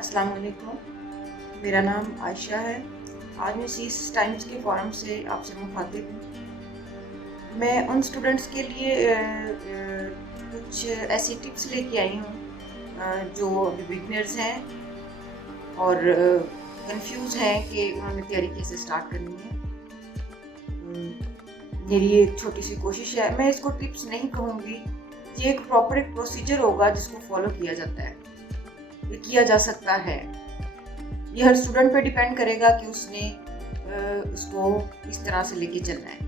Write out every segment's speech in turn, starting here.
अस्सलाम वालेकुम। मेरा नाम आयशा है। आज मैं सीस टाइम्स के फोरम से आपसे मुखातिब हूँ। मैं उन स्टूडेंट्स के लिए कुछ ऐसी टिप्स लेके आई हूँ जो अभी बिगनर्स हैं और कंफ्यूज हैं कि उन्होंने तैयारी कैसे स्टार्ट करनी है। मेरी एक छोटी सी कोशिश है, मैं इसको टिप्स नहीं कहूँगी, ये एक प्रॉपर एक प्रोसीजर होगा जिसको फॉलो किया जाता है, ये किया जा सकता है। ये हर स्टूडेंट पे डिपेंड करेगा कि उसने इसको इस तरह से लेके चलना है।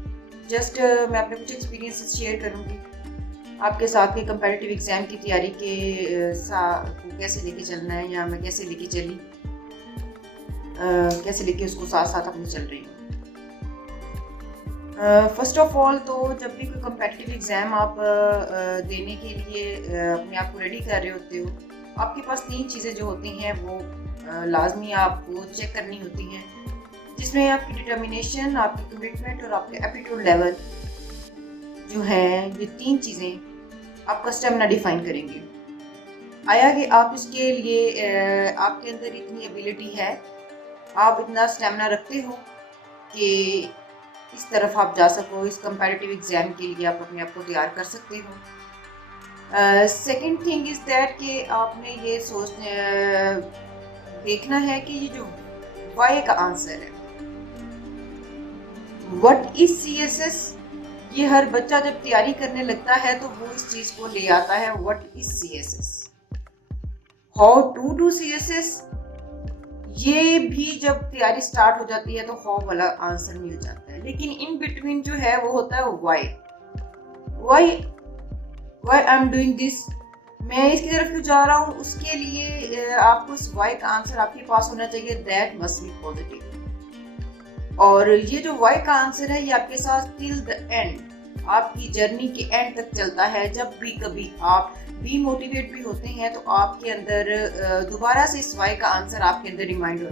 जस्ट मैं अपने कुछ एक्सपीरियंसेस शेयर करूँगी आपके साथ कि कंपैरेटिव एग्ज़ाम की तैयारी के को कैसे लेके चलना है, या मैं कैसे लेके चली, कैसे लेके उसको साथ साथ अपनी चल रही हूँ। फर्स्ट ऑफ ऑल तो जब भी कोई कंपैरेटिव एग्ज़ाम आप देने के लिए अपने आप को रेडी कर रहे होते हो, आपके पास 3 चीज़ें जो होती हैं वो लाजमी आपको चेक करनी होती हैं, जिसमें आपकी डिटर्मिनेशन, आपकी कमिटमेंट और आपके एप्टीट्यूड लेवल जो है, ये 3 चीज़ें आपका स्टेमिना डिफाइन करेंगे। आया कि आप इसके लिए आपके अंदर इतनी एबिलिटी है, आप इतना स्टेमिना रखते हो कि इस तरफ आप जा सको, इस कंपैरेटिव एग्ज़ाम के लिए आप अपने आप को तैयार कर सकते हो। सेकेंड थिंग इज़ दैट कि आपने ये देखना है कि ये जो वाई का आंसर है, व्हाट इज CSS, ये हर बच्चा जब तैयारी करने लगता है तो वो इस चीज को ले आता है, what is CSS, how to do CSS, ये भी जब तैयारी स्टार्ट हो जाती है तो हाउ वाला आंसर मिल जाता है। लेकिन इन बिटवीन जो है वो होता है why I am doing this, मैं इसकी तरफ क्यों जा रहा हूँ, उसके लिए आपको इस वाई का आंसर आपके पास होना चाहिए, दैट मस्ट बी पॉजिटिव। और ये जो वाई का आंसर है ये आपके साथ टिल द एंड, आपकी जर्नी के एंड तक चलता है। जब भी कभी आप डीमोटिवेट भी होते हैं तो आपके अंदर दोबारा से इस वाई का आंसर आपके अंदर रिवाइंड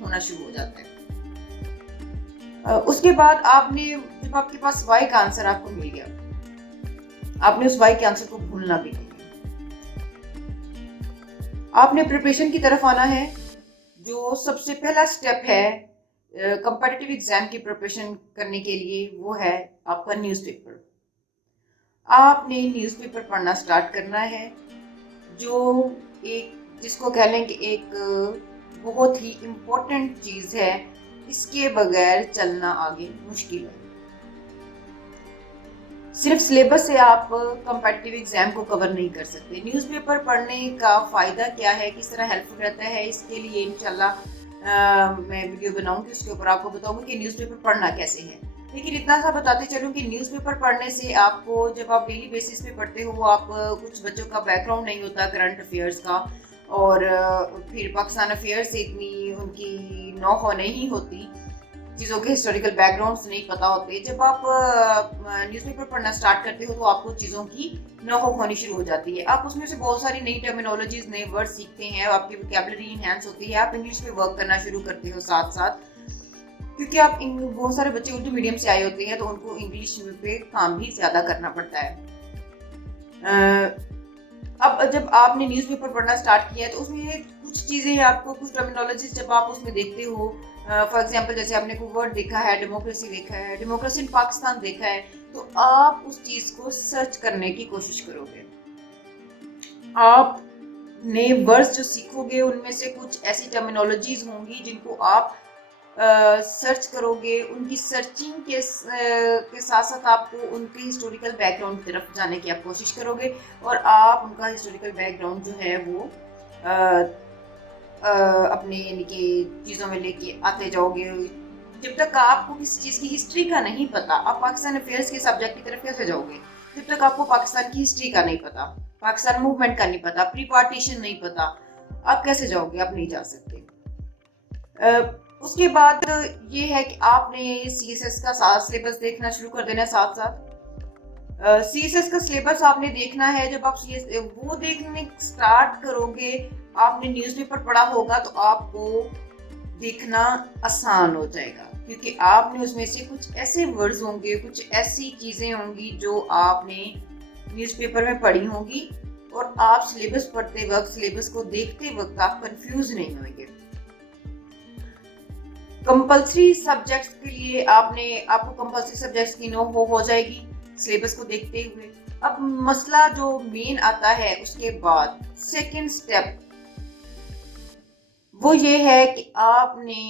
होना शुरू हो जाता है। उसके बाद आपने, जब आपके पास वाई का आंसर आपको मिल गया, आपने उस वाई के आंसर को भूलना भी नहीं, आपने प्रिपरेशन की तरफ आना है। जो सबसे पहला स्टेप है कंपैरेटिव एग्जाम की प्रिपरेशन करने के लिए, वो है आपका न्यूज़पेपर। आपने न्यूज़पेपर पढ़ना स्टार्ट करना है, जो एक जिसको कह लें कि एक बहुत ही इम्पोर्टेंट चीज़ है, इसके बगैर चलना आगे मुश्किल है। सिर्फ सिलेबस से आप कंपैरेटिव एग्जाम को कवर नहीं कर सकते। न्यूज़पेपर पढ़ने का फ़ायदा क्या है, किस तरह हेल्पफुल रहता है, इसके लिए इंशाल्लाह मैं वीडियो बनाऊंगी, उसके ऊपर आपको बताऊंगी कि न्यूज़पेपर पढ़ना कैसे है। लेकिन इतना सा बताते चलूँ कि न्यूज़पेपर पढ़ने से आपको, जब आप डेली बेसिस पे पढ़ते हो, आप कुछ बच्चों का बैकग्राउंड नहीं होता करंट अफेयर्स का, और फिर पाकिस्तान अफेयर्स से इतनी उनकी नौ नहीं होती, चीज़ों के हिस्टोरिकल बैकग्राउंड्स नहीं पता होते। जब आप न्यूज़पेपर पढ़ना स्टार्ट करते हो तो आपको चीज़ों की नौ होनी शुरू हो जाती है। आप उसमें से बहुत सारी नई टर्मिनोलॉजीज, नए वर्ड सीखते हैं, आपकी वोकैबुलरी इनहैंस होती है, आप इंग्लिश पे वर्क करना शुरू करते हो साथ साथ, क्योंकि आप बहुत सारे बच्चे उर्दू मीडियम से आए होते हैं तो उनको इंग्लिश पे काम भी ज़्यादा करना पड़ता है। अब जब आपने न्यूज़पेपर पढ़ना स्टार्ट किया है तो उसमें कुछ चीज़ें, आपको कुछ टर्मिनोलॉजीज जब आप उसमें देखते हो, फॉर एग्जांपल जैसे आपने कोई वर्ड देखा है, डेमोक्रेसी देखा है, डेमोक्रेसी इन पाकिस्तान देखा है, तो आप उस चीज़ को सर्च करने की कोशिश करोगे। आप नए वर्ड्स जो सीखोगे उनमें से कुछ ऐसी टर्मिनोलॉजीज होंगी जिनको आप सर्च करोगे, उनकी सर्चिंग के साथ साथ आपको उनके हिस्टोरिकल बैकग्राउंड की तरफ जाने की आप कोशिश करोगे, और आप उनका हिस्टोरिकल बैकग्राउंड जो है वो अपने यानी कि चीज़ों में लेके आते जाओगे। जब तक आपको किसी चीज़ की हिस्ट्री का नहीं पता, आप पाकिस्तान अफेयर्स के सब्जेक्ट की तरफ कैसे जाओगे? जब तक आपको पाकिस्तान की हिस्ट्री का नहीं पता, पाकिस्तान मूवमेंट का नहीं पता, प्री पार्टीशन नहीं पता, आप कैसे जाओगे? आप नहीं जा सकते। उसके बाद ये है कि आपने CSS का सारा सिलेबस देखना शुरू कर देना है साथ साथ। CSS का सिलेबस आपने देखना है। जब आप वो देखने स्टार्ट करोगे, आपने न्यूज़पेपर पढ़ा होगा तो आपको देखना आसान हो जाएगा, क्योंकि आपने उसमें से कुछ ऐसे वर्ड्स होंगे, कुछ ऐसी चीज़ें होंगी जो आपने न्यूज़पेपर में पढ़ी होंगी, और आप सिलेबस पढ़ते वक्त, सिलेबस को देखते वक्त आप कंफ्यूज नहीं होंगे। कंपल्सरी सब्जेक्ट्स के लिए आपको कंपल्सरी सब्जेक्ट्स की नो हो जाएगी सिलेबस को देखते हुए। अब मसला जो मेन आता है उसके बाद सेकंड स्टेप वो ये है कि आपने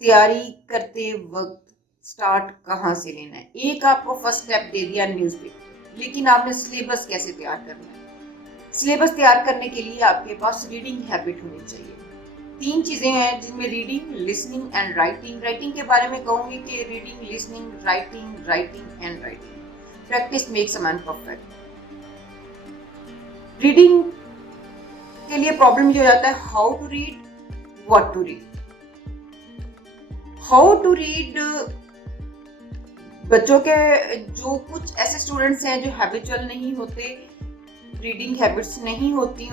तैयारी करते वक्त स्टार्ट कहाँ से लेना है। एक आपको फर्स्ट स्टेप दे दिया न्यूज़पेपर, लेकिन आपने सिलेबस कैसे तैयार करना है। सिलेबस तैयार करने के लिए आपके पास रीडिंग हैबिट होनी चाहिए। 3 चीजें हैं जिनमें reading, listening and writing. Writing के बारे में कहूंगी कि reading, listening, writing and writing. Practice makes a man perfect. Reading के लिए प्रॉब्लम ये हो जाता है how to read, what to read. How to read बच्चों के जो कुछ ऐसे स्टूडेंट्स हैं जो हैबिचुअल नहीं होते, रीडिंग हैबिट्स नहीं होती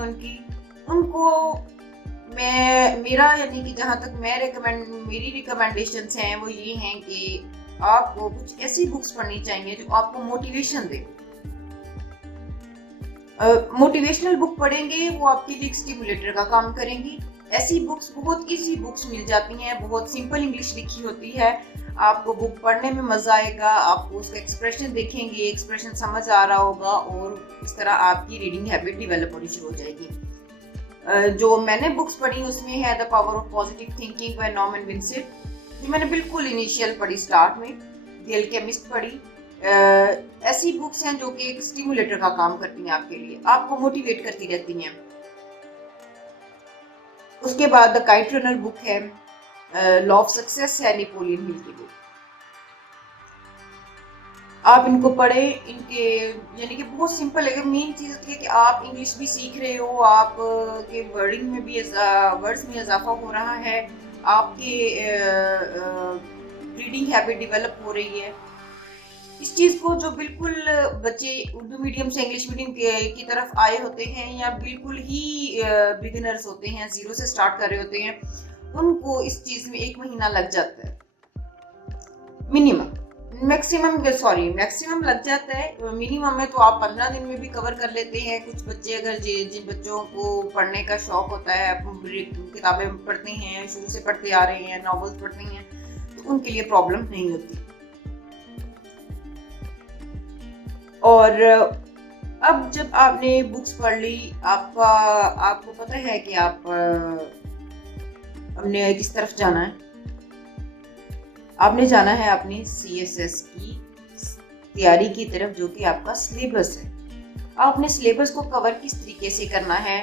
उनको मेरा यानी कि जहाँ तक मेरी रिकमेंडेशंस हैं वो ये हैं कि आपको कुछ ऐसी बुक्स पढ़नी चाहिए जो आपको मोटिवेशन दे। मोटिवेशनल बुक पढ़ेंगे वो आपके लिए स्टिमुलेटर का काम करेंगी। ऐसी बुक्स, बहुत इजी बुक्स मिल जाती हैं, बहुत सिंपल इंग्लिश लिखी होती है, आपको बुक पढ़ने में मजा आएगा, आपको उसका एक्सप्रेशन देखेंगे, एक्सप्रेशन समझ आ रहा होगा और इस तरह आपकी रीडिंग हैबिट डेवलप होनी शुरू हो जाएगी। जो मैंने बुक्स पढ़ी उसमें है the power of positive thinking by Norman Vincent, जो मैंने बिल्कुल इनिशियल पढ़ी, स्टार्ट में। द अल्केमिस्ट पढ़ी। ऐसी बुक्स हैं जो कि एक स्टिमुलेटर का काम करती हैं आपके लिए, आपको मोटिवेट करती रहती हैं। उसके बाद द काइट रनर बुक है, लॉ ऑफ सक्सेस है नेपोलियन हिल की बुक। आप इनको पढ़े, इनके यानी कि बहुत सिंपल है। मेन चीज होती है कि आप इंग्लिश भी सीख रहे हो, आप के वर्डिंग में भी वर्ड्स में इजाफा हो रहा है, आपके रीडिंग हैबिट डेवलप हो रही है। इस चीज को जो बिल्कुल बच्चे उर्दू मीडियम से इंग्लिश मीडियम की तरफ आए होते हैं या बिल्कुल ही बिगिनर्स होते हैं, जीरो से स्टार्ट कर रहे होते हैं, उनको इस चीज में 1 महीना लग जाता है मैक्सिमम लग जाता है। मिनिमम में तो आप 15 दिन में भी कवर कर लेते हैं। कुछ बच्चे अगर जिन बच्चों को पढ़ने का शौक होता है, किताबें पढ़ते हैं, शुरू से पढ़ते आ रहे हैं, नॉवेल्स पढ़ते हैं, तो उनके लिए प्रॉब्लम नहीं होती। और अब जब आपने बुक्स पढ़ ली, आपको पता है कि हमने किस तरफ जाना है। आपने जाना है अपनी CSS की तैयारी की तरफ, जो कि आपका सिलेबस है। आपने सिलेबस को कवर किस तरीके से करना है।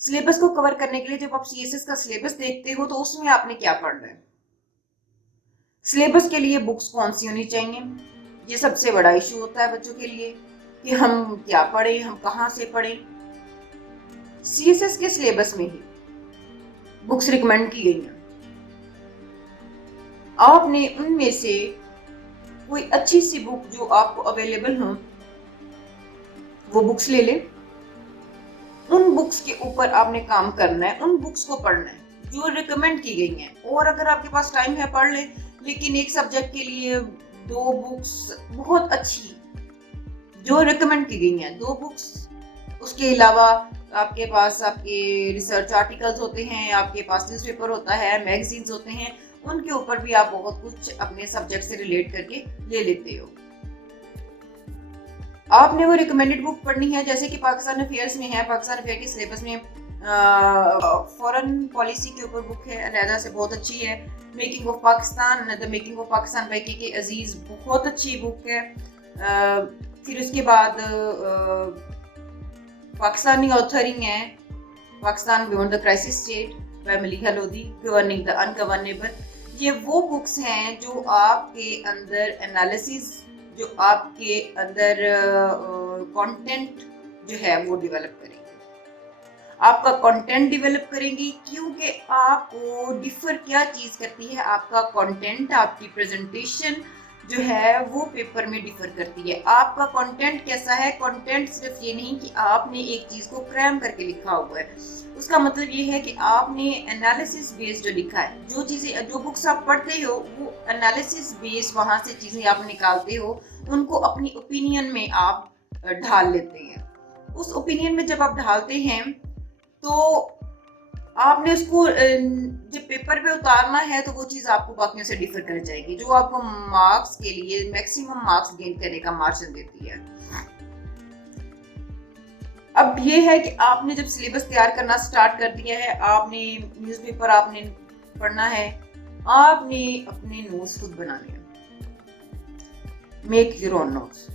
सिलेबस को कवर करने के लिए जब आप CSS का सिलेबस देखते हो तो उसमें आपने क्या पढ़ना है। सिलेबस के लिए बुक्स कौन सी होनी चाहिए, ये सबसे बड़ा इशू होता है बच्चों के लिए कि हम क्या पढ़ें, हम कहाँ से पढ़ें। CSS के सिलेबस में ही बुक्स रिकमेंड की गई हैं। आपने उनमें से कोई अच्छी सी बुक जो आपको अवेलेबल हो वो बुक्स ले लें। उन बुक्स के ऊपर आपने काम करना है, उन बुक्स को पढ़ना है जो रिकमेंड की गई हैं। और अगर आपके पास टाइम है पढ़ ले, लेकिन एक सब्जेक्ट के लिए 2 बुक्स बहुत अच्छी जो रिकमेंड की गई हैं, 2 बुक्स। उसके अलावा आपके पास आपके रिसर्च आर्टिकल्स होते हैं, आपके पास न्यूज़पेपर होता है, मैगजीन्स होते हैं, उनके ऊपर भी आप बहुत कुछ अपने सब्जेक्ट से रिलेट करके ले लेते हो। आपने वो रिकमेंडेड बुक पढ़नी है, जैसे कि पाकिस्तान अफेयर्स में है। पाकिस्तान अफेयर के सिलेबस में फॉरेन पॉलिसी के ऊपर बुक है, अलहदा से बहुत अच्छी है। Making of Pakistan, the making of Pakistan by K Aziz, बहुत अच्छी बुक है। फिर उसके बाद पाकिस्तानी ऑथरिंग है, Pakistan beyond the crisis state by Maleeha Lodhi, governing the ungovernable. ये वो बुक्स हैं जो आपके अंदर एनालिसिस, जो आपके अंदर कंटेंट जो है वो डेवलप करेंगे, आपका कंटेंट डेवलप करेंगी। क्योंकि आपको डिफर क्या चीज करती है, आपका कंटेंट, आपकी प्रेजेंटेशन जो है वो पेपर में डिफर करती है। आपका कंटेंट कैसा है। कंटेंट सिर्फ ये नहीं कि आपने एक चीज को क्रैम करके लिखा हुआ है, उसका मतलब ये है कि आपने एनालिसिस बेस्ड जो लिखा है, जो बुक्स आप पढ़ते हो वो एनालिसिस बेस्ड, वहां से चीजें आप निकालते हो, उनको अपनी ओपिनियन में आप ढाल लेते हैं। उस ओपिनियन में जब आप डालते हैं तो आपने उसको जब पेपर पे उतारना है तो वो चीज़ आपको बाकियों से डिफर कर जाएगी, जो आपको मार्क्स के लिए मैक्सिमम मार्क्स गेन करने का मार्जिन देती है। अब ये है कि आपने जब सिलेबस तैयार करना स्टार्ट कर दिया है, आपने न्यूज़पेपर आपने पढ़ना है, आपने अपने नोट्स खुद बनाने हैं। Make your own notes.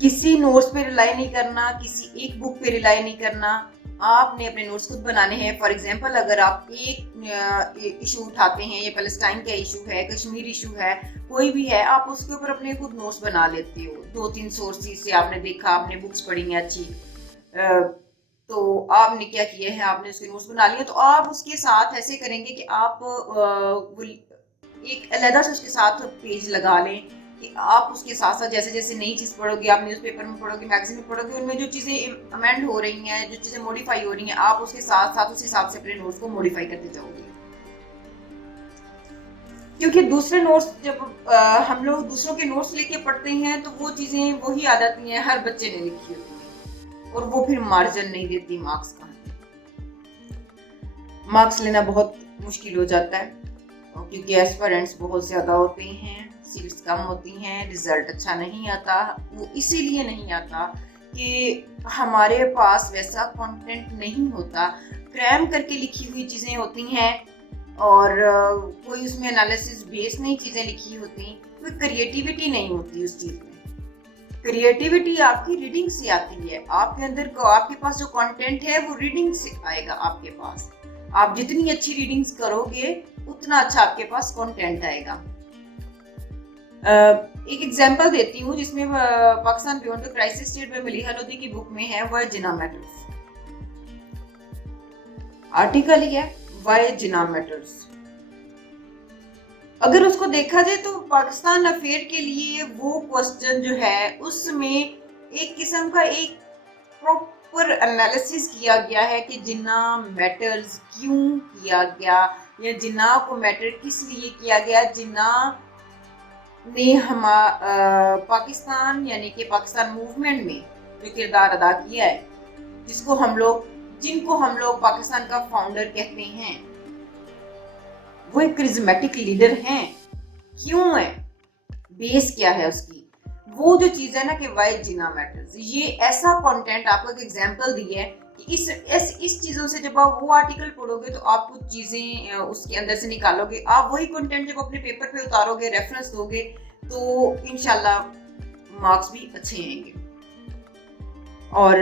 किसी नोट्स पे रिलाई नहीं करना, किसी एक बुक पे रिलाई नहीं करना, आपने अपने नोट्स खुद बनाने हैं। फॉर एग्जांपल अगर आप एक इशू उठाते हैं, ये पैलेस्टाइन का इशू है, कश्मीर इशू है, कोई भी है, आप उसके ऊपर अपने खुद नोट्स बना लेते हो। 2-3 सोर्सेज से आपने देखा, आपने बुक्स पढ़ी हैं अच्छी, तो आपने क्या किया है, आपने उसके नोट्स बना लिए। तो आप उसके साथ ऐसे करेंगे कि आप एक अलग से उसके साथ पेज लगा लें कि आप उसके साथ साथ जैसे जैसे नई चीज़ पढ़ोगे, आप न्यूज़पेपर में पढ़ोगे, मैगजीन में पढ़ोगे, उनमें जो चीज़ें अमेंड हो रही हैं, जो चीज़ें मॉडिफाई हो रही हैं, आप उसके साथ साथ उस हिसाब से अपने नोट्स को मॉडिफाई करते जाओगे। क्योंकि दूसरे नोट्स जब हम लोग दूसरों के नोट्स लेके पढ़ते हैं तो वो चीज़ें वही आ जाती हैं, हर बच्चे ने लिखी होती है, और वो फिर मार्जिन नहीं देती मार्क्स का। मार्क्स लेना बहुत मुश्किल हो जाता है क्योंकि एस्पिरेंट्स बहुत ज़्यादा होते हैं, सीट्स कम होती हैं, रिजल्ट अच्छा नहीं आता। वो इसीलिए नहीं आता कि हमारे पास वैसा कंटेंट नहीं होता, क्रैम करके लिखी हुई चीज़ें होती हैं और कोई उसमें एनालिसिस बेस नहीं चीज़ें लिखी होती, कोई क्रिएटिविटी नहीं होती उस चीज़ में। क्रिएटिविटी आपकी रीडिंग से आती है, आपके अंदर को आपके पास जो कंटेंट है वो रीडिंग से आएगा आपके पास। आप जितनी अच्छी रीडिंग्स करोगे उतना अच्छा आपके पास कंटेंट आएगा। एक एग्जांपल देती हूँ जिसमें Pakistan beyond the crisis state में मलिहा लोधी की बुक में है व्हाई जिन्ना मैटर्स। आर्टिकल ही है व्हाई जिन्ना मैटर्स। अगर उसको देखा जाए तो पाकिस्तान अफेयर के लिए वो क्वेश्चन जो है उसमें एक किस्म का एक प्रॉपर एनालिसिस किया गया है कि जिन्ना मैटर्स क्यों किया गया या जिन्ना को मैटर किस लिए किया गया। जिन्ना ने पाकिस्तान यानी कि पाकिस्तान मूवमेंट में जो किरदार अदा किया है, जिनको हम लोग पाकिस्तान का फाउंडर कहते हैं, वो एक क्रिज्मेटिक लीडर हैं। क्यों है, बेस क्या है उसकी, वो जो चीज है ना कि व्हाई जिन्ना मैटर्स, ये ऐसा कंटेंट आपको एक एग्जांपल दी है कि इस चीजों से जब आप वो आर्टिकल पढ़ोगे तो आप कुछ चीजें उसके अंदर से निकालोगे। आप वही कंटेंट जब अपने पेपर पे उतारोगे, रेफरेंस दोगे, तो इंशाल्लाह मार्क्स भी अच्छे आएंगे। और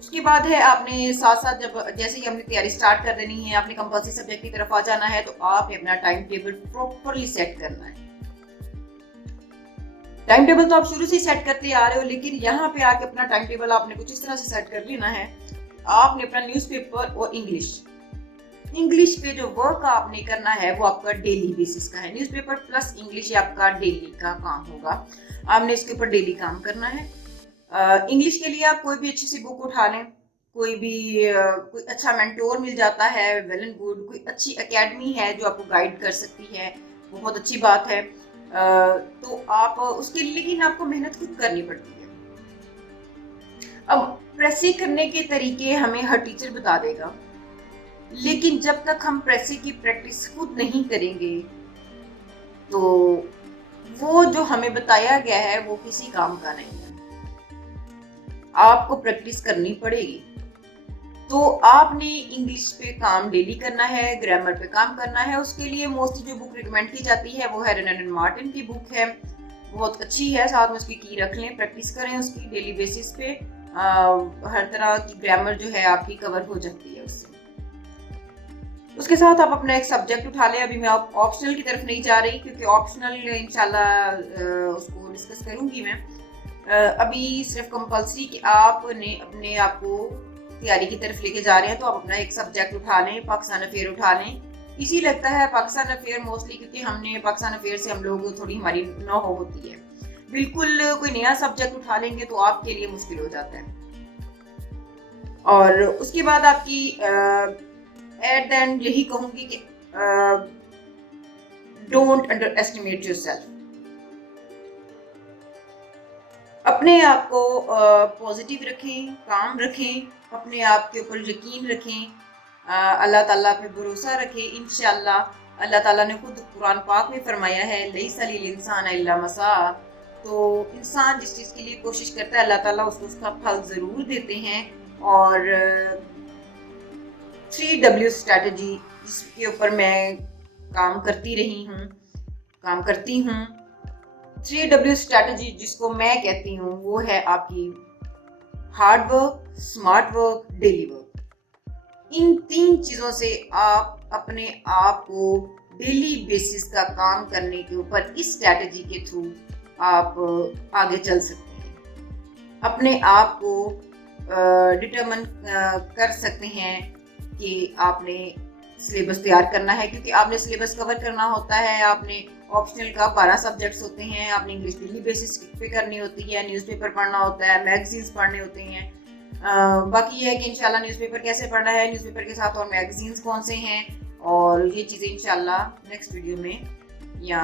उसके बाद है आपने साथ साथ जब जैसे ही हमने तैयारी स्टार्ट कर देनी है, आपने कंपल्सरी सब्जेक्ट की तरफ आ जाना है, तो आपने अपना टाइम टेबल प्रॉपरली सेट करना है। टाइम टेबल तो आप शुरू से ही सेट करते आ रहे हो, लेकिन यहाँ पे आके अपना टाइम टेबल आपने कुछ इस तरह से सेट कर लेना है। आपने अपना न्यूज़पेपर और इंग्लिश पे जो वर्क आपने करना है वो आपका डेली बेसिस का है। न्यूज़पेपर प्लस इंग्लिश आपका डेली का काम होगा, आपने इसके ऊपर डेली काम करना है। इंग्लिश के लिए आप कोई भी अच्छी सी बुक उठा लें, कोई अच्छा मेंटोर मिल जाता है, वेल एंड गुड। कोई अच्छी एकेडमी है जो आपको गाइड कर सकती है, बहुत अच्छी बात है। तो आप उसके लिए, लेकिन आपको मेहनत खुद करनी पड़ती है। अब प्रेसी करने के तरीके हमें हर टीचर बता देगा, लेकिन जब तक हम प्रेसी की प्रैक्टिस खुद नहीं करेंगे तो वो जो हमें बताया गया है वो किसी काम का नहीं है। आपको प्रैक्टिस करनी पड़ेगी। तो आपने इंग्लिश पे काम डेली करना है, ग्रामर पे काम करना है। उसके लिए मोस्टली जो बुक रिकमेंड की जाती है वो है रेनन एंड मार्टिन की बुक है, बहुत अच्छी है। साथ में उसकी की रख लें, प्रैक्टिस करें उसकी डेली बेसिस पे। हर तरह की ग्रामर जो है आपकी कवर हो जाती है उससे। उसके साथ आप अपना एक सब्जेक्ट उठा लें। अभी मैं ऑप्शनल की तरफ नहीं जा रही क्योंकि ऑप्शनल इंशाल्लाह उसको डिस्कस करूंगी मैं। अभी सिर्फ कंपल्सरी कि आपने अपने आप को तैयारी की तरफ लेके जा रहे हैं, तो आप अपना एक सब्जेक्ट उठा लें, पाकिस्तान अफेयर उठा लें। इसी लगता है पाकिस्तान अफेयर मोस्टली, क्योंकि हमने पाकिस्तान अफेयर से हम लोग थोड़ी हमारी नो हो होती है। बिल्कुल कोई नया सब्जेक्ट उठा लेंगे तो आपके लिए मुश्किल हो जाता है। और उसके बाद आपकी एट द एंड यही कहूंगी कि डोंट अंडर एस्टिमेट योरसेल्फ। अपने आप को पॉजिटिव रखें, काम रखें, अपने आप के ऊपर यकीन रखें, अल्लाह ताला पे भरोसा रखें। इंशाल्लाह अल्लाह ताला ने खुद कुरान पाक में फरमाया है, लैसा लिल इंसान इल्ला मसा। तो इंसान जिस चीज़ के लिए कोशिश करता है अल्लाह ताला उसको उसका फल ज़रूर देते हैं। और 3W स्ट्रैटेजी जिसके ऊपर मैं काम करती रही हूँ, काम करती हूँ, 3W स्ट्रैटेजी जिसको मैं कहती हूँ वो है आपकी hard work, smart work, daily work. इन 3 चीज़ों से आप अपने आप को डेली बेसिस का काम करने के ऊपर इस स्ट्रैटेजी के थ्रू आप आगे चल सकते हैं। अपने आप को डिटरमिन कर सकते हैं कि आपने सिलेबस तैयार करना है, क्योंकि आपने सिलेबस कवर करना होता है। आपने ऑप्शनल का 12 सब्जेक्ट्स होते हैं, आपने इंग्लिश डेली बेसिस पे करनी होती है, न्यूज़पेपर पढ़ना होता है, मैगजीन्स पढ़ने होते हैं। बाकी ये है कि इंशाल्लाह न्यूज़पेपर कैसे पढ़ना है, न्यूज़पेपर के साथ और मैगजीन्स कौन से हैं, और ये चीज़ें इंशाल्लाह नेक्स्ट वीडियो में या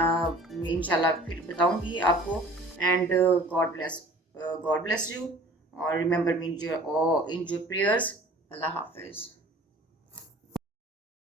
इंशाल्लाह फिर बताऊंगी आपको। एंड गॉड ब्लेस यू, और remember me in your prayers. अल्लाह हाफिज़।